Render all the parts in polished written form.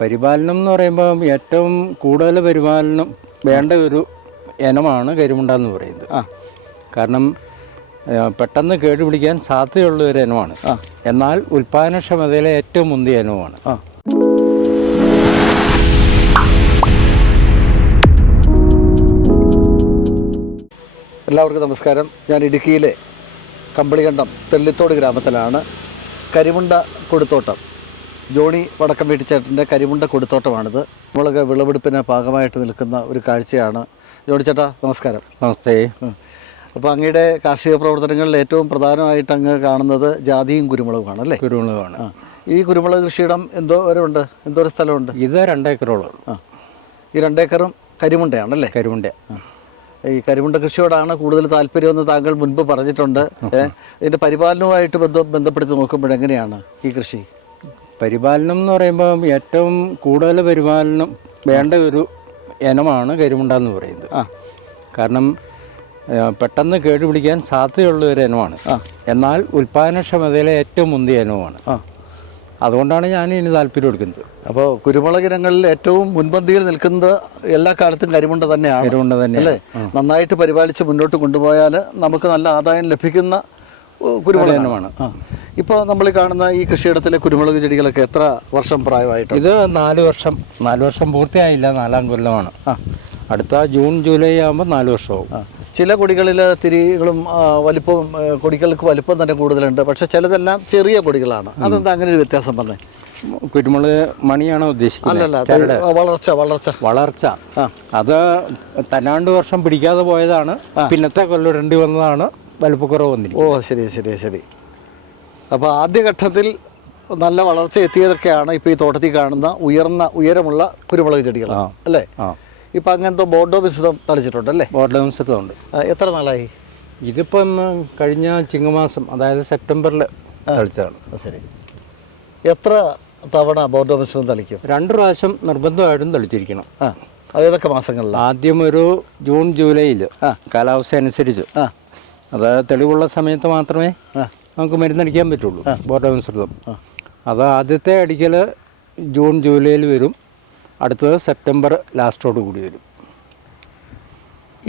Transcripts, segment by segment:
പരിപാലനം എന്ന് പറയുമ്പോൾ ഏറ്റവും കൂടുതൽ പരിപാലനം വേണ്ട ഒരു ഇനമാണ് കരിമുണ്ട എന്ന് പറയുന്നത്. കാരണം പെട്ടെന്ന് കേടുപിടിക്കാൻ സാധ്യതയുള്ള ഒരു ഇനമാണ്. എന്നാൽ ഉൽപാദനക്ഷമതയിലെ ഏറ്റവും മുന്തിയ ഇനവുമാണ്. എല്ലാവർക്കും നമസ്കാരം. ഞാൻ ഇടുക്കിയിലെ കമ്പളികണ്ടം തെള്ളിത്തോട് ഗ്രാമത്തിലാണ്. കരിമുണ്ട കൊടുത്തോട്ടം, ജോണി വടക്കം വീട്ടിച്ചേട്ടൻ്റെ കരിമുണ്ട കൊടുത്തോട്ടമാണിത്. മുളക് വിളവെടുപ്പിന് ഭാഗമായിട്ട് നിൽക്കുന്ന ഒരു കാഴ്ചയാണ്. ജോണി ചേട്ടാ നമസ്കാരം. നമസ്തേ. അപ്പോൾ അങ്ങയുടെ കാർഷിക പ്രവർത്തനങ്ങളിൽ ഏറ്റവും പ്രധാനമായിട്ട് അങ്ങ് കാണുന്നത് ജാതിയും കുരുമുളകുമാണ് അല്ലേ? കുരുമുളകാണ്. ഈ കുരുമുളക് കൃഷിയിടം എന്തോരം സ്ഥലമുണ്ട്? ഇത് 2 ഏക്കറോളം. ഈ 2 ഏക്കറും കരിമുണ്ടയാണല്ലേ? കരിമുണ്ട. ഈ കരിമുണ്ട കൃഷിയോടാണ് കൂടുതൽ താല്പര്യമെന്ന് താങ്കൾ മുൻപ് പറഞ്ഞിട്ടുണ്ട്. ഇതിൻ്റെ പരിപാലനവുമായിട്ട് ബന്ധപ്പെടുത്തി നോക്കുമ്പോഴെങ്ങനെയാണ് ഈ കൃഷി? പരിപാലനം എന്ന് പറയുമ്പോൾ ഏറ്റവും കൂടുതൽ പരിപാലനം വേണ്ട ഒരു ഇനമാണ് കരിമുണ്ട എന്ന് പറയുന്നത്. കാരണം പെട്ടെന്ന് കേടുപിടിക്കാൻ സാധ്യതയുള്ള ഒരു ഇനമാണ്. എന്നാൽ ഉൽപാദനക്ഷമതയിലെ ഏറ്റവും മുന്തിയ ഇനവുമാണ്. അതുകൊണ്ടാണ് ഞാൻ ഇതിന് താല്പര്യം എടുക്കുന്നത്. അപ്പോൾ കുരുമുളക് ഇനങ്ങളിൽ ഏറ്റവും മുൻപന്തിയിൽ നിൽക്കുന്നത് എല്ലാ കാലത്തും കരിമുണ്ട തന്നെയാണ്. കരിമുണ്ട തന്നെ അല്ലേ? നന്നായിട്ട് പരിപാലിച്ച് മുന്നോട്ട് കൊണ്ടുപോയാൽ നമുക്ക് നല്ല ആദായം ലഭിക്കുന്ന കുരുമുളക് ഇനമാണ്. ഇപ്പോൾ നമ്മൾ കാണുന്ന ഈ കൃഷിയിടത്തിലെ കുരുമുളക് ചെടികളൊക്കെ എത്ര വർഷം പ്രായമായിട്ടുണ്ട്? ഇത് 4 വർഷം പൂർത്തിയായില്ല, 4ാം കൊല്ലമാണ്. അടുത്ത ജൂൺ ജൂലൈ ആകുമ്പോൾ 4 വർഷമാവും. ചില കൊടികളിൽ തിരികളും വലിപ്പവും, കൊടികൾക്ക് വലിപ്പം തന്നെ കൂടുതലുണ്ട്. പക്ഷെ ചിലതെല്ലാം ചെറിയ കൊടികളാണ്. അതെന്താ അങ്ങനെ ഒരു വ്യത്യാസം പറഞ്ഞത്? കുരുമുളക് മണിയാണോ ഉദ്ദേശിക്കുന്നത്? അല്ലല്ല, വളർച്ച. അത് തന്നാണ്ട് വർഷം പിടിക്കാതെ പോയതാണ്. പിന്നത്തെ കൊല്ലം 2 വന്നതാണ് വലിപ്പക്കുറവ് വന്നിരിക്കുന്നത്. ശരി. അപ്പോൾ ആദ്യഘട്ടത്തിൽ നല്ല വളർച്ച എത്തിയതൊക്കെയാണ് ഇപ്പോൾ ഈ തോട്ടത്തിൽ കാണുന്ന ഉയരമുള്ള കുരുമുളക് ചെടികൾ അല്ലേ? ഇപ്പം അങ്ങനത്തെ ബോർഡോ മിശ്രിതം തളിച്ചിട്ടുണ്ടല്ലേ? ബോർഡോ മിശ്രിതമുണ്ട്. എത്ര നാളായി? ഇതിപ്പം കഴിഞ്ഞ ചിങ്ങമാസം, അതായത് സെപ്റ്റംബറിൽ തളിച്ചതാണ്. ശരി. എത്ര തവണ ബോർഡോ മിശ്രിതം തളിക്കും? 2 പ്രാവശ്യം നിർബന്ധമായിട്ടും തളിച്ചിരിക്കണം. അതേതൊക്കെ മാസങ്ങളിൽ? ആദ്യം ഒരു ജൂൺ ജൂലൈയിൽ കാലാവസ്ഥ അനുസരിച്ച്, അതായത് തെളിവുള്ള സമയത്ത് മാത്രമേ നമുക്ക് മരുന്നടിക്കാൻ പറ്റുള്ളൂ ബോർഡോ മിശ്രിതം. അത് ആദ്യത്തെ അടിക്കൽ ജൂൺ ജൂലൈയിൽ വരും, അടുത്തത് സെപ്റ്റംബർ ലാസ്റ്റോട് കൂടി വരും.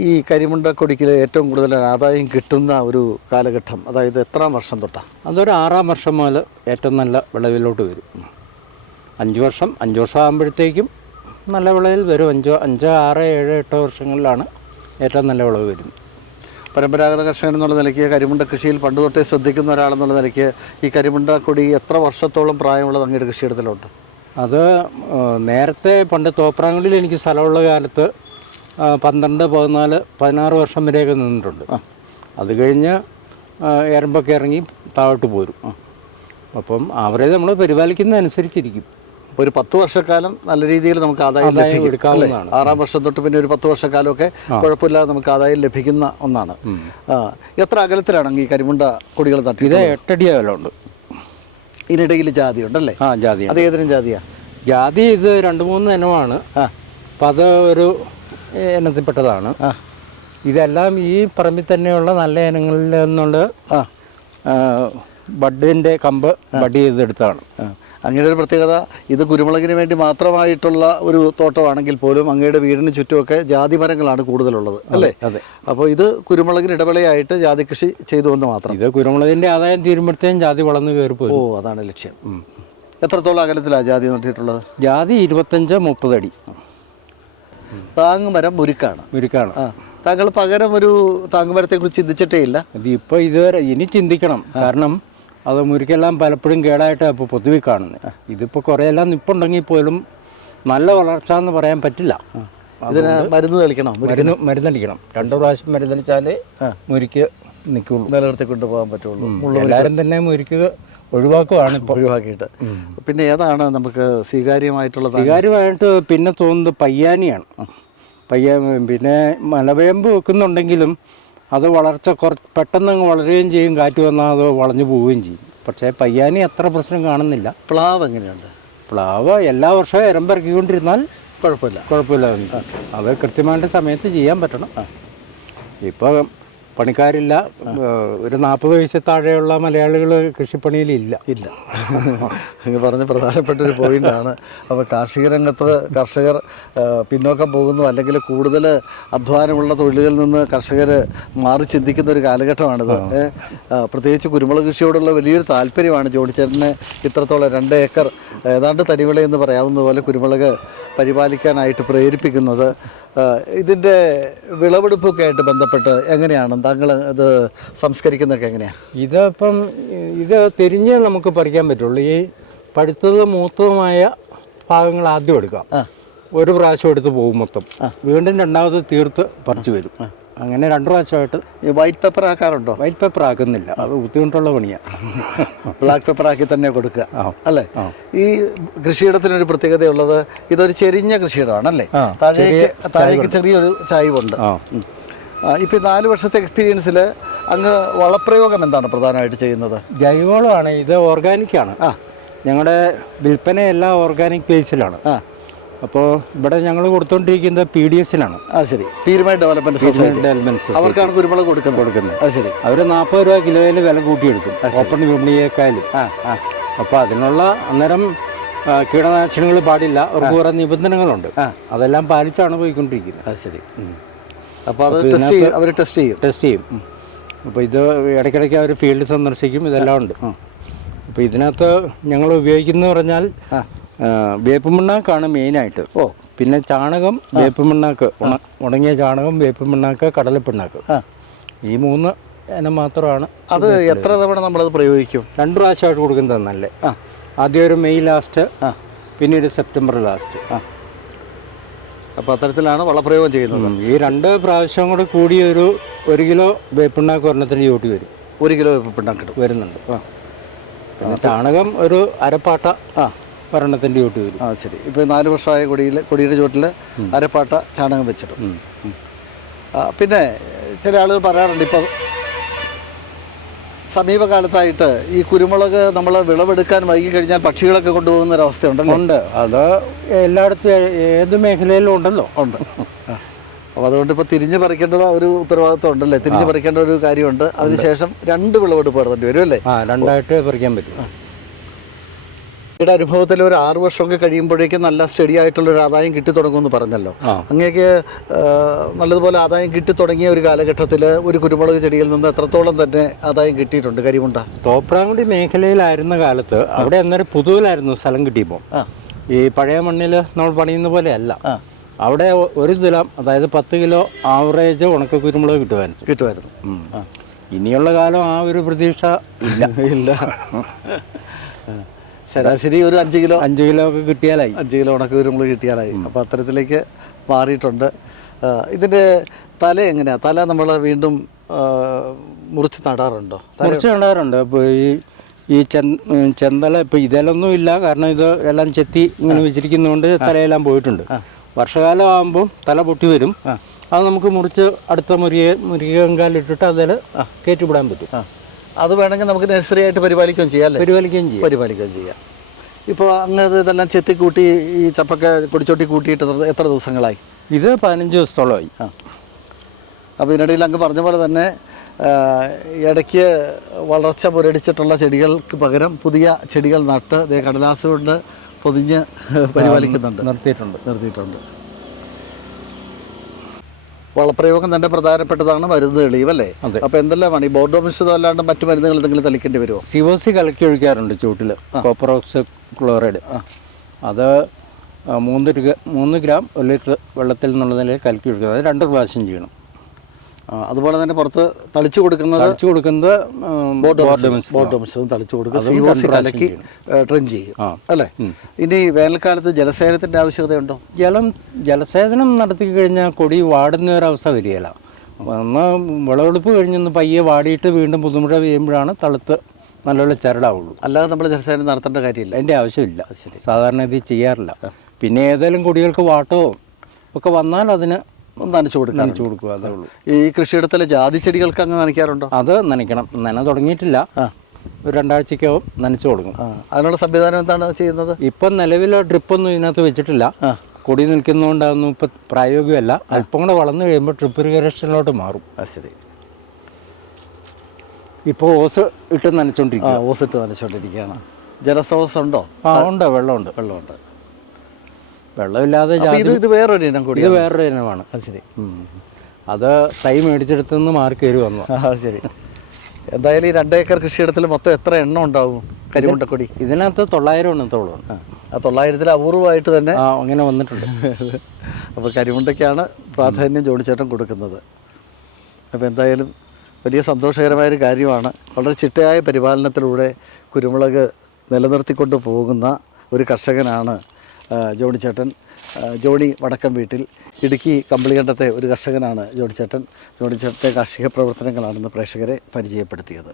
ഈ കരിമുണ്ട കൊടിക്ക് ഏറ്റവും കൂടുതൽ ആദായം കിട്ടുന്ന ഒരു കാലഘട്ടം, അതായത് എത്രാം വർഷം തൊട്ടാണ്? അതൊരു 6ാം വർഷം മുതൽ ഏറ്റവും നല്ല വിളവിലോട്ട് വരും. 5 വർഷം ആകുമ്പോഴത്തേക്കും നല്ല വിളവിൽ വരും. 5, 6, 7, 8 വർഷങ്ങളിലാണ് ഏറ്റവും നല്ല വിളവ് വരുന്നത്. പരമ്പരാഗത കർഷകൻ എന്നുള്ള നിലയ്ക്ക്, കരിമുണ്ട കൃഷിയിൽ പണ്ട് തൊട്ടേ ശ്രദ്ധിക്കുന്ന ഒരാളെന്നുള്ള നിലയ്ക്ക്, ഈ കരിമുണ്ട കൊടി എത്ര വർഷത്തോളം പ്രായമുള്ളത് അങ്ങയുടെ കൃഷിയിടത്തിലുണ്ട്? അത് നേരത്തെ പണ്ട് തോപ്രാങ്കുടിയിൽ എനിക്ക് സ്ഥലമുള്ള കാലത്ത് 12, 14, 16 വർഷം വരെയൊക്കെ നിന്നിട്ടുണ്ട്. അത് കഴിഞ്ഞ് എറമ്പൊക്കെ ഇറങ്ങി താഴോട്ട് പോരും. അപ്പം അവരെ നമ്മൾ പരിപാലിക്കുന്നതനുസരിച്ചിരിക്കും. ഒരു 10 വർഷക്കാലം നല്ല രീതിയിൽ നമുക്ക് ആദായം ലഭിക്കുന്നതാണ്. 6ാം വർഷം തൊട്ട് പിന്നെ ഒരു 10 വർഷക്കാലമൊക്കെ കുഴപ്പമില്ലാതെ നമുക്ക് ആദായം ലഭിക്കുന്ന ഒന്നാണ്. എത്ര അകലത്തിലാണ് ഈ കരിമുണ്ട കൊടികൾ നട്ടത്? ഇത് 8 അടി അകലമുണ്ട്. ഇതിനിടയിൽ ജാതി ഉണ്ടല്ലേ? ജാതി. അത് ഏതിനും ജാതിയാ? ജാതി ഇത് 2-3 ഇനമാണ്. അപ്പം അത് ഒരു ഇനത്തിൽപ്പെട്ടതാണ്. ഇതെല്ലാം ഈ പറമ്പിൽ തന്നെയുള്ള നല്ല ഇനങ്ങളിൽ നിന്നുള്ള ബഡിൻ്റെ കമ്പ് ബഡ് ചെയ്തെടുത്താണ്. അങ്ങയുടെ ഒരു പ്രത്യേകത, ഇത് കുരുമുളകിന് വേണ്ടി മാത്രമായിട്ടുള്ള ഒരു തോട്ടമാണെങ്കിൽ പോലും അങ്ങയുടെ വീടിന് ചുറ്റുമൊക്കെ ജാതി മരങ്ങളാണ് കൂടുതലുള്ളത് അല്ലേ? അതെ. അപ്പോൾ ഇത് കുരുമുളകിന് ഇടവേളയായിട്ട് ജാതി കൃഷി ചെയ്തു എന്ന് മാത്രം. ഇത് കുരുമുളകിൻ്റെ ആദായം തീരുമ്പോഴത്തേക്കും ജാതി വളർന്ന് കയറിപ്പോയി. അതാണ് ലക്ഷ്യം. എത്രത്തോളം അകലത്തിലാണ് ജാതി നട്ടിട്ടുള്ളത്? ജാതി 25-30 അടി. താങ്ങുമരം മുരുക്കാണ്. താങ്കൾ പകരം ഒരു താങ്ങുമരത്തെക്കുറിച്ച് ചിന്തിച്ചിട്ടേ ഇല്ല? ഇതിപ്പോൾ ഇതുവരെ ഇനി ചിന്തിക്കണം. കാരണം അത് മുരിക്കെല്ലാം പലപ്പോഴും കേടായിട്ടാണ് ഇപ്പോൾ പൊതുവെ കാണുന്നത്. ഇതിപ്പോൾ കുറേയെല്ലാം നിപ്പുണ്ടെങ്കിൽ പോലും നല്ല വളർച്ച എന്ന് പറയാൻ പറ്റില്ല. ഇതിന് മരുന്നടിക്കണം. 2 പ്രാവശ്യം മരുന്നടിച്ചാലേ മുരിക്ക് നിൽക്കുള്ളൂ, നിലനിർത്തി കൊണ്ടുപോകാൻ പറ്റുള്ളൂ. എല്ലാവരും തന്നെ മുരിക്ക് ഒഴിവാക്കിയിട്ട്. പിന്നെ ഏതാണ് നമുക്ക് സ്വീകാര്യമായിട്ട് പിന്നെ തോന്നുന്നത് പയ്യാനിയാണ്. പിന്നെ മലവേമ്പ് വെക്കുന്നുണ്ടെങ്കിലും അത് വളർച്ച പെട്ടെന്ന് വളരുകയും ചെയ്യും, കാറ്റ് വന്നാൽ അത് വളഞ്ഞു പോവുകയും ചെയ്യും. പക്ഷേ പയ്യാനി അത്ര പ്രശ്നം കാണുന്നില്ല. പ്ലാവ് എങ്ങനെയുണ്ട്? പ്ലാവ് എല്ലാ വർഷവും ഇറമ്പിറക്കിക്കൊണ്ടിരുന്നാൽ കുഴപ്പമില്ല. അത് കൃത്യമായിട്ട് സമയത്ത് ചെയ്യാൻ പറ്റണം. ഇപ്പോൾ പണിക്കാരില്ല. ഒരു 40 വയസ്സിൽ താഴെയുള്ള മലയാളികൾ കൃഷിപ്പണിയിലില്ല. ഇല്ല. അങ്ങ് പറഞ്ഞ പ്രധാനപ്പെട്ട ഒരു പോയിൻ്റാണ്. അപ്പോൾ കാർഷിക രംഗത്ത് കർഷകർ പിന്നോക്കം പോകുന്നു, അല്ലെങ്കിൽ കൂടുതൽ അധ്വാനമുള്ള തൊഴിലുകളിൽ നിന്ന് കർഷകർ മാറി ചിന്തിക്കുന്ന ഒരു കാലഘട്ടമാണിത്. പ്രത്യേകിച്ച് കുരുമുളക് കൃഷിയോടുള്ള വലിയൊരു താല്പര്യമാണ് ജോണിച്ചേട്ടനെ ഇത്രത്തോളം 2 ഏക്കർ ഏതാണ്ട് തനിവിള എന്ന് പറയാവുന്നതുപോലെ കുരുമുളക് പരിപാലിക്കാനായിട്ട് പ്രേരിപ്പിക്കുന്നത്. ഇതിൻ്റെ വിളവെടുപ്പൊക്കെ ആയിട്ട് ബന്ധപ്പെട്ട് എങ്ങനെയാണ് താങ്കൾ ഇത് സംസ്കരിക്കുന്നതൊക്കെ എങ്ങനെയാണ്? ഇത് തിരിഞ്ഞ് നമുക്ക് പറിക്കാൻ പറ്റുള്ളൂ. ഈ പഴുത്തത് മൂത്തതുമായ ഭാഗങ്ങൾ ആദ്യം എടുക്കാം. ഒരു പ്രാവശ്യം എടുത്ത് പോകും മൊത്തം. വീണ്ടും രണ്ടാമത് തീർത്ത് പറിച്ചു വരും. അങ്ങനെ 2 പ്രാവശ്യമായിട്ട്. വൈറ്റ് പേപ്പർ ആക്കാറുണ്ടോ? വൈറ്റ് പേപ്പർ ആക്കുന്നില്ല, അത് ബുദ്ധിമുട്ടുള്ള പണിയാണ്. ബ്ലാക്ക് പേപ്പർ ആക്കി തന്നെ കൊടുക്കുക അല്ലേ? ഈ കൃഷിയിടത്തിനൊരു പ്രത്യേകതയുള്ളത്, ഇതൊരു ചെരിഞ്ഞ കൃഷിയിടമാണല്ലേ? താഴേക്ക് ചെറിയൊരു ചായ്വുണ്ട്. ഇപ്പം 4 വർഷത്തെ എക്സ്പീരിയൻസിൽ അങ്ങ് വളപ്രയോഗം എന്താണ് പ്രധാനമായിട്ട് ചെയ്യുന്നത്? ജൈവവളമാണ്. ഇത് ഓർഗാനിക്കാണ്. ഞങ്ങളുടെ വിൽപ്പനയെല്ലാം ഓർഗാനിക് ബേസിലാണ്. അപ്പോൾ ഇവിടെ ഞങ്ങൾ കൊടുത്തോണ്ടിരിക്കുന്നത് PDS-ലാണ്. ശരി. പീരുമേട് ഡെവലപ്മെന്റ് സൊസൈറ്റി അവർക്കാണ് കുരുമുളക് കൊടുക്കുന്നത്. ശരി. അവർ 40 രൂപ കിലോയിൽ വില കൂട്ടിയെടുക്കും ഓപ്പൺ വിപണിയേക്കാളും. അപ്പോൾ അതിനുള്ള അന്നേരം കീടനാശിനികൾ പാടില്ല, അവർക്ക് കുറേ നിബന്ധനകളുണ്ട്. അതെല്ലാം പാലിച്ചാണ് പോയിക്കൊണ്ടിരിക്കുന്നത്. ശരി. അപ്പോൾ അത് ടെസ്റ്റ് ചെയ്യും. അപ്പോൾ ഇത് ഇടയ്ക്കിടയ്ക്ക് അവർ ഫീൽഡ് സന്ദർശിക്കും. ഇതെല്ലാം ഉണ്ട്. അപ്പോൾ ഇതിനകത്ത് ഞങ്ങൾ ഉപയോഗിക്കുന്നത് പറഞ്ഞാൽ വേപ്പ് പിണ്ണാക്കാണ് മെയിനായിട്ട്. പിന്നെ ചാണകം, വേപ്പ് പിണ്ണാക്ക്, ഉണങ്ങിയ ചാണകം, വേപ്പ് പിണ്ണാക്ക്, കടലപ്പിണ്ണാക്ക്, ഈ 3 ഇനം മാത്രമാണ്. അത് എത്ര തവണ നമ്മളത് പ്രയോഗിക്കും? 2 പ്രാവശ്യമായിട്ട് കൊടുക്കുന്നത് നല്ലേ. ആദ്യം ഒരു മെയ് ലാസ്റ്റ്, പിന്നെ ഒരു സെപ്റ്റംബർ ലാസ്റ്റ്. അപ്പോൾ അത്തരത്തിലാണ് വളപ്രയോഗം ചെയ്യുന്നത്. ഈ 2 പ്രാവശ്യം കൂടെ കൂടി ഒരു 1 കിലോ വേപ്പിണ്ണാക്ക് ഒരെണ്ണത്തിന് ചോട്ടി വരും. 1 കിലോ വേപ്പിണ്ണാക്ക് വരുന്നുണ്ട്. പിന്നെ ചാണകം ഒരു അരപ്പാട്ട ഒരെണ്ണത്തിൻ്റെ ചോട്ടി വരും. ശരി. ഇപ്പോൾ 4 വർഷമായ കൊടിയുടെ ചോട്ടിൽ അരപ്പാട്ട ചാണകം വെച്ചിടും. പിന്നെ ചില ആളുകൾ പറയാറുണ്ട്, ഇപ്പോൾ സമീപകാലത്തായിട്ട് ഈ കുരുമുളക് നമ്മൾ വിളവെടുക്കാൻ വൈകി കഴിഞ്ഞാൽ പക്ഷികളൊക്കെ കൊണ്ടുപോകുന്ന ഒരവസ്ഥയുണ്ടല്ലോ. ഉണ്ട്. അത് എല്ലായിടത്തും ഏത് മേഖലയിലും ഉണ്ടല്ലോ. ഉണ്ട്. അപ്പോൾ അതുകൊണ്ട് ഇപ്പോൾ തിരിഞ്ഞ് പറിക്കേണ്ടത് ഒരു ഉത്തരവാദിത്വം ഉണ്ടല്ലേ? തിരിഞ്ഞ് പറിക്കേണ്ട ഒരു കാര്യമുണ്ട്. അതിനുശേഷം 2 വിളവെടുപ്പ് നടത്തേണ്ടി വരും അല്ലേ? 2ആയിട്ട് പറിക്കാൻ പറ്റും. ഇവിടെ അനുഭവത്തിൽ ഒരു 6 വർഷമൊക്കെ കഴിയുമ്പോഴേക്കും നല്ല സ്റ്റഡി ആയിട്ടുള്ളൊരു ആദായം കിട്ടി തുടങ്ങുമെന്ന് പറഞ്ഞല്ലോ. അങ്ങനെയൊക്കെ നല്ലതുപോലെ ആദായം കിട്ടി തുടങ്ങിയ ഒരു കാലഘട്ടത്തിൽ ഒരു കുരുമുളക് ചെടിയിൽ നിന്ന് എത്രത്തോളം തന്നെ ആദായം കിട്ടിയിട്ടുണ്ട് കരിമുണ്ട? തോപ്രാംകുടി മേഖലയിലായിരുന്ന കാലത്ത് അവിടെ അന്നേരം പുതുവിലായിരുന്നു സ്ഥലം കിട്ടിയപ്പോൾ. ഈ പഴയ മണ്ണിൽ നമ്മൾ പണിയുന്ന പോലെയല്ല. അവിടെ 1 തുലം, അതായത് 10 കിലോ ആവറേജ് ഉണക്ക കുരുമുളക് കിട്ടുമായിരുന്നു. ഇനിയുള്ള കാലം ആ ഒരു പ്രതീക്ഷ ഇല്ല. ശരാശരി ഒരു 5 കിലോ ഒക്കെ കിട്ടിയാലായി. 5 കിലോ ഉണക്ക കുരുമുളക് കിട്ടിയാലായി. അപ്പോൾ അത്തരത്തിലേക്ക് മാറിയിട്ടുണ്ട്. ഇതിൻ്റെ തല എങ്ങനെയാണ്? തല നമ്മൾ വീണ്ടും മുറിച്ച് നടാറുണ്ടോ? മുറിച്ച് നടാറുണ്ട്. ഇപ്പോൾ ഈ ചെന്തല ഇപ്പോൾ ഇതിലൊന്നും ഇല്ല, കാരണം ഇത് എല്ലാം ചെത്തി ഇങ്ങനെ വെച്ചിരിക്കുന്നതുകൊണ്ട് തലയെല്ലാം പോയിട്ടുണ്ട്. വർഷകാലം ആകുമ്പോൾ തല പൊട്ടി വരും. അത് നമുക്ക് മുറിച്ച് അടുത്ത മുരികങ്കാലിട്ടിട്ട് അതിൽ കയറ്റിവിടാൻ പറ്റും. അത് വേണമെങ്കിൽ നമുക്ക് നഴ്സറി ആയിട്ട് പരിപാലിക്കുകയും ചെയ്യാം. ഇപ്പോൾ അങ്ങനെ ഇതെല്ലാം ചെത്തിക്കൂട്ടി ഈ ചപ്പൊക്കെ പൊടിച്ചോട്ടി കൂട്ടിയിട്ട് എത്ര ദിവസങ്ങളായി? ഇത് 15 ദിവസത്തോളമായി. അപ്പോൾ ഇതിനിടയിൽ അങ്ങ് പറഞ്ഞ പോലെ തന്നെ ഇടയ്ക്ക് വളർച്ച മുരടിച്ചിട്ടുള്ള ചെടികൾക്ക് പകരം പുതിയ ചെടികൾ നട്ട് കടലാസ് കൊണ്ട് പൊതിഞ്ഞ് പരിപാലിക്കുന്നുണ്ട്. നിർത്തിയിട്ടുണ്ട്. വളപ്രയോഗം തന്നെ പ്രധാനപ്പെട്ടതാണ്. മരുന്ന് തെളിവല്ലേ? അപ്പോൾ എന്തെല്ലാമാണ് ഈ ബോർഡോ മിശ്രിതം അല്ലാണ്ട് മറ്റു മരുന്നുകൾ എന്തെങ്കിലും തളിക്കേണ്ടി വരുമോ? COC കലക്കി ഒഴിക്കാറുണ്ട് ചൂട്ടിൽ. Copper oxide chloride. അത് 3 ഗ്രാം 1 ലിറ്റർ വെള്ളത്തിൽ നിന്നുള്ള നിലയിൽ കലക്കി ഒഴിക്കുക. അത് 2 പ്രാവശ്യം ചെയ്യണം. അതുപോലെ തന്നെ പുറത്ത് തളിച്ചു കൊടുക്കുന്നത് ബോർഡോ മിശ്രിതം തളിച്ചു കൊടുക്കുക. COC കലക്കി ട്രെഞ്ച് ചെയ്യും അല്ലേ? ഇനി വേനൽക്കാലത്ത് ജലസേചനത്തിൻ്റെ ആവശ്യകതയുണ്ടോ? ജലസേചനം നടത്തി കഴിഞ്ഞാൽ കൊടി വാടുന്ന ഒരവസ്ഥ വരികയില്ല. വിളവെടുപ്പ് കഴിഞ്ഞൊന്ന് പയ്യെ വാടിയിട്ട് വീണ്ടും പുതുമഴ പെയ്യുമ്പോഴാണ് തളുത്ത് നല്ലപോലെ ചരടാവുള്ളൂ. അല്ലാതെ നമ്മൾ ജലസേചനം നടത്തേണ്ട കാര്യമില്ല. അതിൻ്റെ ആവശ്യമില്ല. സാധാരണ ഇത് ചെയ്യാറില്ല. പിന്നെ ഏതെങ്കിലും കൊടികൾക്ക് വാട്ടോ ഒക്കെ വന്നാൽ അതിന് നനച്ചു കൊടുക്കുക. അതേ ഉള്ളൂ. ഈ കൃഷിയിടത്തിലെ ജാതി ചെടികൾക്ക് അങ്ങ് നനയ്ക്കാറുണ്ടോ? അത് നനയ്ക്കണം. നന തുടങ്ങിയിട്ടില്ല. ഒരു 2 ആഴ്ചക്കകം നനച്ചു കൊടുക്കും. അതിനുള്ള സംവിധാനം എന്താണ് ചെയ്യുന്നത്? ഇപ്പം നിലവിൽ ഡ്രിപ്പൊന്നും ഇതിനകത്ത് വെച്ചിട്ടില്ല. കൊടി നിൽക്കുന്നതുകൊണ്ട് അതൊന്നും ഇപ്പം പ്രായോഗികമല്ല. അല്പം കൂടെ വളർന്നു കഴിയുമ്പോൾ ഡ്രിപ്പ് ഇറിഗേഷനിലോട്ട് മാറും. ശരി. ഇപ്പോൾ ഓസ് ഇട്ട് നനച്ചോണ്ടിരിക്കുക. ഓസിട്ട് നനച്ചുകൊണ്ടിരിക്കുകയാണ്. ജലസ്രോതസ് ഉണ്ടോ? ഉണ്ട്, വെള്ളമുണ്ട്. വെള്ളമില്ലാതെ ഇത് വേറൊരു ഇനം കൂടി. ഇത് വേറൊരു ഇനമാണ്. അത് ശരി. അത് തൈ മേടിച്ചെടുത്തുനിന്ന് മാറി കയറി വന്നു. ശരി. എന്തായാലും ഈ 2 ഏക്കർ കൃഷിയിടത്തിൽ മൊത്തം എത്ര എണ്ണം ഉണ്ടാവും കരിമുണ്ടക്കൊടി? ഇതിനകത്ത് 900 എണ്ണത്തോളം. ആ 900-ൽ അപൂർവമായിട്ട് തന്നെ അങ്ങനെ വന്നിട്ടുണ്ട്. അപ്പോൾ കരിമുണ്ടയ്ക്കാണ് പ്രാധാന്യം ജോണിച്ചേട്ടൻ കൊടുക്കുന്നത്. അപ്പോൾ എന്തായാലും വലിയ സന്തോഷകരമായൊരു കാര്യമാണ്. വളരെ ചിട്ടയായ പരിപാലനത്തിലൂടെ കുരുമുളക് നിലനിർത്തിക്കൊണ്ട് പോകുന്ന ഒരു കർഷകനാണ് ജോണിച്ചേട്ടൻ. ജോണി വടക്കം വീട്ടിൽ ഇടുക്കി കമ്പളികണ്ടത്തെ ഒരു കർഷകനാണ് ജോണിച്ചേട്ടൻ. ജോണിച്ചേട്ടൻ്റെ കാർഷിക പ്രവർത്തനങ്ങളാണെന്ന് പ്രേക്ഷകരെ പരിചയപ്പെടുത്തിയത്.